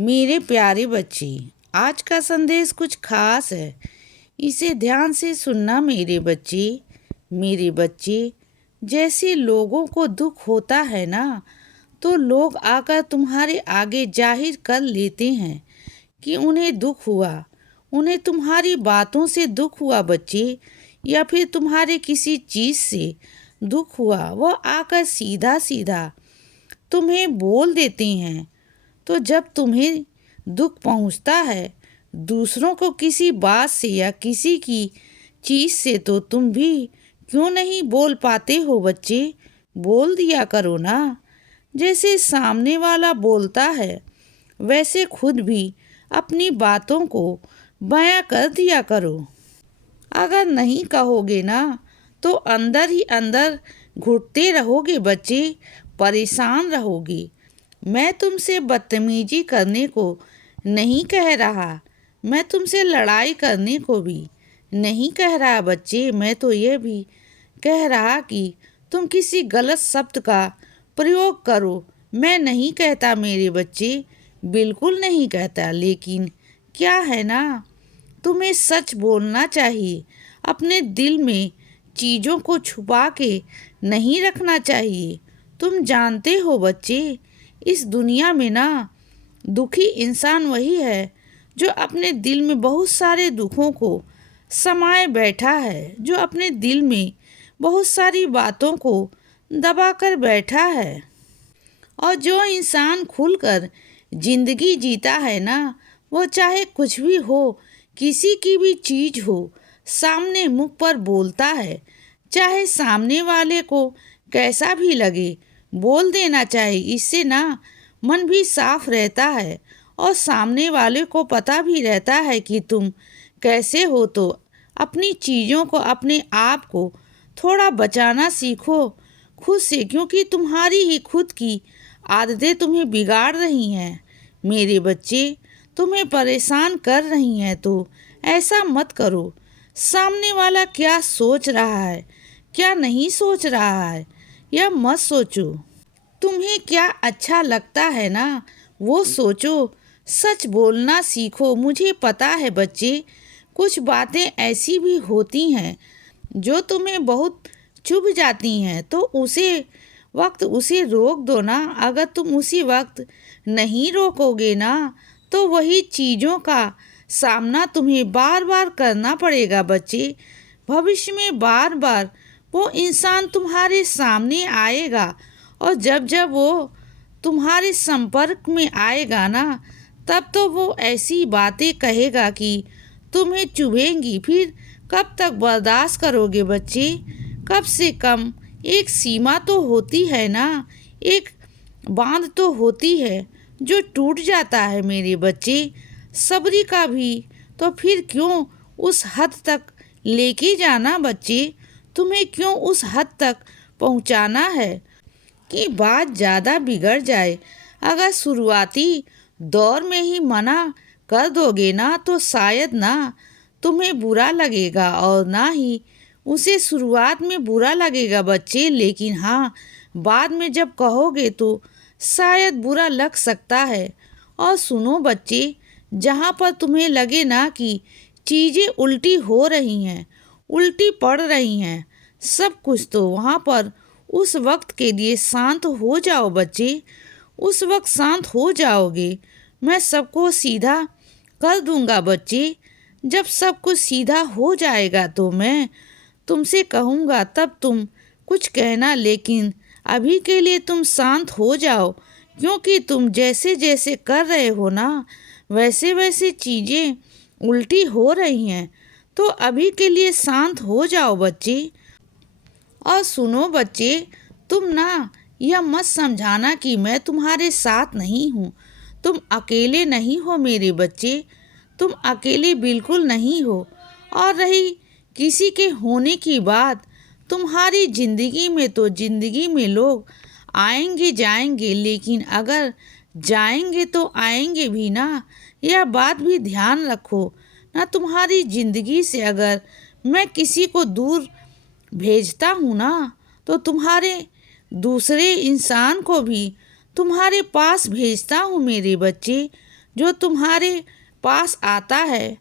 मेरे प्यारे बच्चे, आज का संदेश कुछ खास है। इसे ध्यान से सुनना मेरे बच्चे। जैसे लोगों को दुख होता है ना, तो लोग आकर तुम्हारे आगे जाहिर कर लेते हैं कि उन्हें दुख हुआ। उन्हें तुम्हारी बातों से दुख हुआ बच्चे, या फिर तुम्हारे किसी चीज़ से दुख हुआ। वो आकर सीधा सीधा तुम्हें बोल देते हैं। तो जब तुम्हें दुख पहुंचता है दूसरों को किसी बात से या किसी की चीज़ से, तो तुम भी क्यों नहीं बोल पाते हो बच्चे? बोल दिया करो ना। जैसे सामने वाला बोलता है वैसे खुद भी अपनी बातों को बयां कर दिया करो। अगर नहीं कहोगे ना, तो अंदर ही अंदर घुटते रहोगे बच्चे, परेशान रहोगे। मैं तुमसे बदतमीजी करने को नहीं कह रहा, मैं तुमसे लड़ाई करने को भी नहीं कह रहा बच्चे। मैं तो ये भी कह रहा कि तुम किसी गलत शब्द का प्रयोग करो। मैं नहीं कहता मेरे बच्चे, बिल्कुल नहीं कहता। लेकिन क्या है ना, तुम्हें सच बोलना चाहिए। अपने दिल में चीज़ों को छुपा के नहीं रखना चाहिए। तुम जानते हो बच्चे, इस दुनिया में ना दुखी इंसान वही है जो अपने दिल में बहुत सारे दुखों को समाये बैठा है, जो अपने दिल में बहुत सारी बातों को दबा कर बैठा है। और जो इंसान खुलकर जिंदगी जीता है ना, वो चाहे कुछ भी हो, किसी की भी चीज़ हो, सामने मुख पर बोलता है। चाहे सामने वाले को कैसा भी लगे, बोल देना चाहिए। इससे ना मन भी साफ रहता है और सामने वाले को पता भी रहता है कि तुम कैसे हो। तो अपनी चीज़ों को, अपने आप को थोड़ा बचाना सीखो खुद से, क्योंकि तुम्हारी ही खुद की आदतें तुम्हें बिगाड़ रही हैं मेरे बच्चे, तुम्हें परेशान कर रही हैं। तो ऐसा मत करो। सामने वाला क्या सोच रहा है, क्या नहीं सोच रहा है, यह मत सोचो। तुम्हें क्या अच्छा लगता है ना, वो सोचो। सच बोलना सीखो। मुझे पता है बच्चे, कुछ बातें ऐसी भी होती हैं जो तुम्हें बहुत चुभ जाती हैं, तो उसे रोक दो ना। अगर तुम उसी वक्त नहीं रोकोगे ना, तो वही चीज़ों का सामना तुम्हें बार बार करना पड़ेगा बच्चे। भविष्य में बार बार वो इंसान तुम्हारे सामने आएगा, और जब जब वो तुम्हारे संपर्क में आएगा ना, तब तो वो ऐसी बातें कहेगा कि तुम्हें चुभेंगी। फिर कब तक बर्दाश्त करोगे बच्चे? कम से कम एक सीमा तो होती है ना, एक बांध तो होती है जो टूट जाता है मेरे बच्चे। सब्री का भी तो फिर क्यों उस हद तक लेके जाना बच्चे? तुम्हें क्यों उस हद तक पहुंचाना है कि बात ज़्यादा बिगड़ जाए? अगर शुरुआती दौर में ही मना कर दोगे ना, तो शायद ना तुम्हें बुरा लगेगा, और ना ही उसे शुरुआत में बुरा लगेगा बच्चे। लेकिन हाँ, बाद में जब कहोगे तो शायद बुरा लग सकता है। और सुनो बच्चे, जहाँ पर तुम्हें लगे ना कि चीज़ें उल्टी हो रही हैं, उल्टी पड़ रही हैं सब कुछ, तो वहाँ पर उस वक्त के लिए शांत हो जाओ बच्चे। उस वक्त शांत हो जाओगे, मैं सबको सीधा कर दूंगा बच्चे। जब सब कुछ सीधा हो जाएगा तो मैं तुमसे कहूँगा, तब तुम कुछ कहना। लेकिन अभी के लिए तुम शांत हो जाओ, क्योंकि तुम जैसे जैसे कर रहे हो ना, वैसे वैसे चीज़ें उल्टी हो रही हैं। तो अभी के लिए शांत हो जाओ बच्चे। और सुनो बच्चे, तुम ना यह मत समझाना कि मैं तुम्हारे साथ नहीं हूँ। तुम अकेले नहीं हो मेरे बच्चे, तुम अकेले बिल्कुल नहीं हो। और रही किसी के होने की बात, तुम्हारी ज़िंदगी में तो ज़िंदगी में लोग आएंगे जाएंगे, लेकिन अगर जाएंगे तो आएंगे भी ना, यह बात भी ध्यान रखो ना। तुम्हारी ज़िंदगी से अगर मैं किसी को दूर भेजता हूँ ना, तो तुम्हारे दूसरे इंसान को भी तुम्हारे पास भेजता हूँ मेरे बच्चे, जो तुम्हारे पास आता है,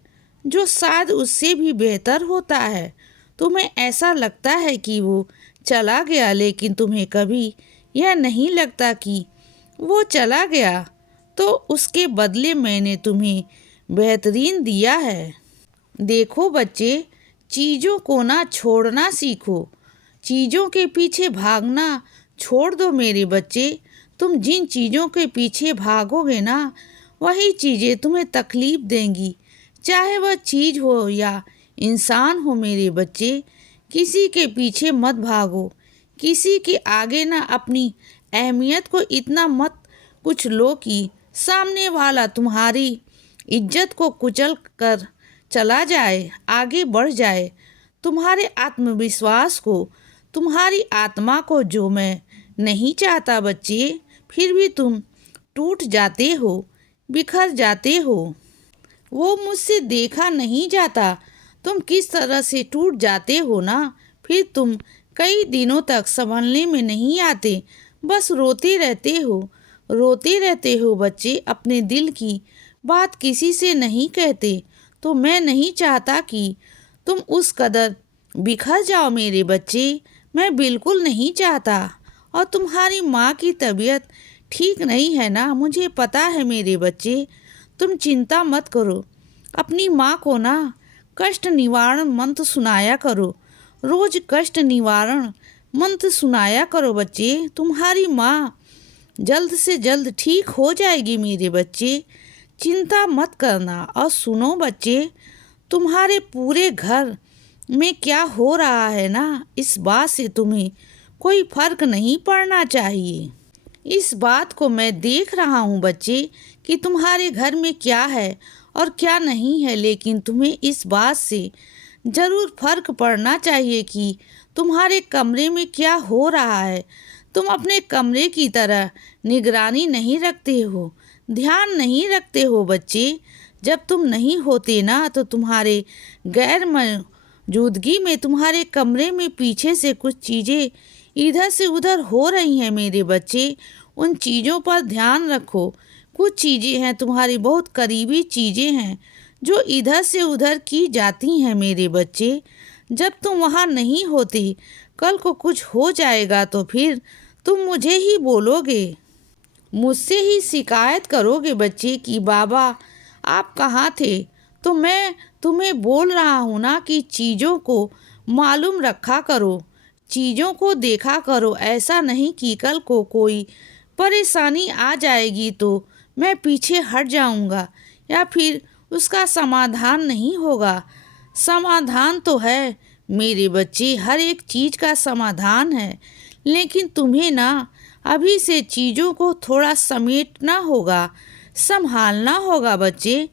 जो शायद उससे भी बेहतर होता है। तुम्हें ऐसा लगता है कि वो चला गया, लेकिन तुम्हें कभी यह नहीं लगता कि वो चला गया तो उसके बदले मैंने तुम्हें बेहतरीन दिया है। देखो बच्चे, चीज़ों को ना छोड़ना सीखो, चीज़ों के पीछे भागना छोड़ दो मेरे बच्चे। तुम जिन चीज़ों के पीछे भागोगे ना, वही चीज़ें तुम्हें तकलीफ देंगी, चाहे वह चीज़ हो या इंसान हो मेरे बच्चे। किसी के पीछे मत भागो, किसी के आगे ना अपनी अहमियत को इतना मत कुछ लो कि सामने वाला तुम्हारी इज्जत को कुचल कर चला जाए, आगे बढ़ जाए। तुम्हारे आत्मविश्वास को, तुम्हारी आत्मा को जो मैं नहीं चाहता बच्चे। फिर भी तुम टूट जाते हो, बिखर जाते हो, वो मुझसे देखा नहीं जाता। तुम किस तरह से टूट जाते हो ना, फिर तुम कई दिनों तक संभलने में नहीं आते, बस रोते रहते हो बच्चे। अपने दिल की बात किसी से नहीं कहते। तो मैं नहीं चाहता कि तुम उस कदर बिखर जाओ मेरे बच्चे, मैं बिल्कुल नहीं चाहता। और तुम्हारी माँ की तबीयत ठीक नहीं है ना, मुझे पता है मेरे बच्चे। तुम चिंता मत करो, अपनी माँ को ना कष्ट निवारण मंत्र सुनाया करो, रोज कष्ट निवारण मंत्र सुनाया करो बच्चे। तुम्हारी माँ जल्द से जल्द ठीक हो जाएगी मेरे बच्चे, चिंता मत करना। और सुनो बच्चे, तुम्हारे पूरे घर में क्या हो रहा है ना, इस बात से तुम्हें कोई फर्क नहीं पड़ना चाहिए। इस बात को मैं देख रहा हूँ बच्चे कि तुम्हारे घर में क्या है और क्या नहीं है, लेकिन तुम्हें इस बात से ज़रूर फर्क पड़ना चाहिए कि तुम्हारे कमरे में क्या हो रहा है। तुम अपने कमरे की तरह निगरानी नहीं रखते हो, ध्यान नहीं रखते हो बच्चे। जब तुम नहीं होते ना, तो तुम्हारे गैर मौजूदगी में तुम्हारे कमरे में पीछे से कुछ चीज़ें इधर से उधर हो रही हैं मेरे बच्चे। उन चीज़ों पर ध्यान रखो। कुछ चीज़ें हैं, तुम्हारी बहुत करीबी चीज़ें हैं, जो इधर से उधर की जाती हैं मेरे बच्चे। जब तुम वहाँ नहीं होते, कल को कुछ हो जाएगा तो फिर तुम मुझे ही बोलोगे, मुझसे ही शिकायत करोगे बच्चे कि बाबा आप कहाँ थे। तो मैं तुम्हें बोल रहा हूँ ना कि चीज़ों को मालूम रखा करो, चीज़ों को देखा करो। ऐसा नहीं कि कल को कोई परेशानी आ जाएगी तो मैं पीछे हट जाऊँगा या फिर उसका समाधान नहीं होगा। समाधान तो है मेरे बच्चे, हर एक चीज़ का समाधान है, लेकिन तुम्हें ना अभी से चीज़ों को थोड़ा समेटना होगा, संभालना होगा बच्चे।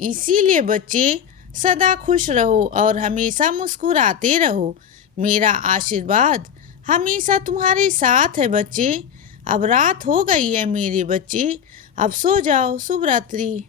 इसीलिए बच्चे सदा खुश रहो और हमेशा मुस्कुराते रहो। मेरा आशीर्वाद हमेशा तुम्हारे साथ है बच्चे। अब रात हो गई है मेरे बच्चे, अब सो जाओ। शुभ रात्रि।